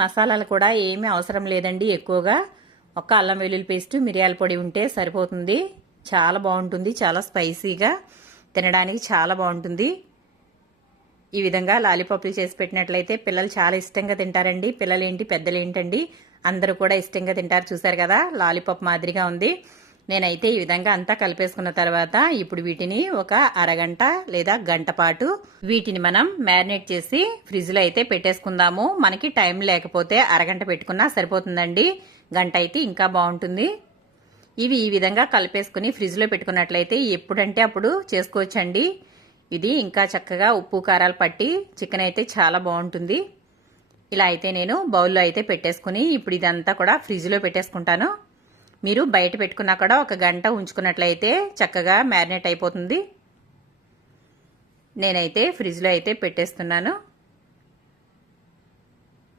మసాలాలు కూడా ఏమీ అవసరం లేదండి ఎక్కువగా. ఒక్క అల్లం వెల్లుల్లి పేస్ట్, మిరియాల పొడి ఉంటే సరిపోతుంది. చాలా బాగుంటుంది, చాలా స్పైసీగా తినడానికి చాలా బాగుంటుంది. ఈ విధంగా లాలీపాప్లు చేసి పెట్టినట్లయితే పిల్లలు చాలా ఇష్టంగా తింటారండి. పిల్లలేంటి పెద్దలేంటండి అందరూ కూడా ఇష్టంగా తింటారు. చూసారు కదా, లాలీపాప్ మాదిరిగా ఉంది. నేనైతే ఈ విధంగా అంతా కలిపేసుకున్న తర్వాత ఇప్పుడు వీటిని ఒక అరగంట లేదా గంట పాటు వీటిని మనం మ్యారినేట్ చేసి ఫ్రిడ్జ్లో అయితే పెట్టేసుకుందాము. మనకి టైం లేకపోతే అరగంట పెట్టుకున్నా సరిపోతుందండి. గంట అయితే ఇంకా బాగుంటుంది. ఇవి ఈ విధంగా కలిపేసుకుని ఫ్రిడ్జ్లో పెట్టుకున్నట్లయితే ఎప్పుడంటే అప్పుడు చేసుకోవచ్చండి. ఇది ఇంకా చక్కగా ఉప్పు కారాలు పట్టి చికెన్ అయితే చాలా బాగుంటుంది. ఇలా అయితే నేను బౌల్లో అయితే పెట్టేసుకుని ఇప్పుడు ఇదంతా కూడా ఫ్రిడ్జ్లో పెట్టేసుకుంటాను. మీరు బయట పెట్టుకున్నా కూడా ఒక గంట ఉంచుకున్నట్లయితే చక్కగా మ్యారినేట్ అయిపోతుంది. నేనైతే ఫ్రిడ్జ్లో అయితే పెట్టేస్తున్నాను.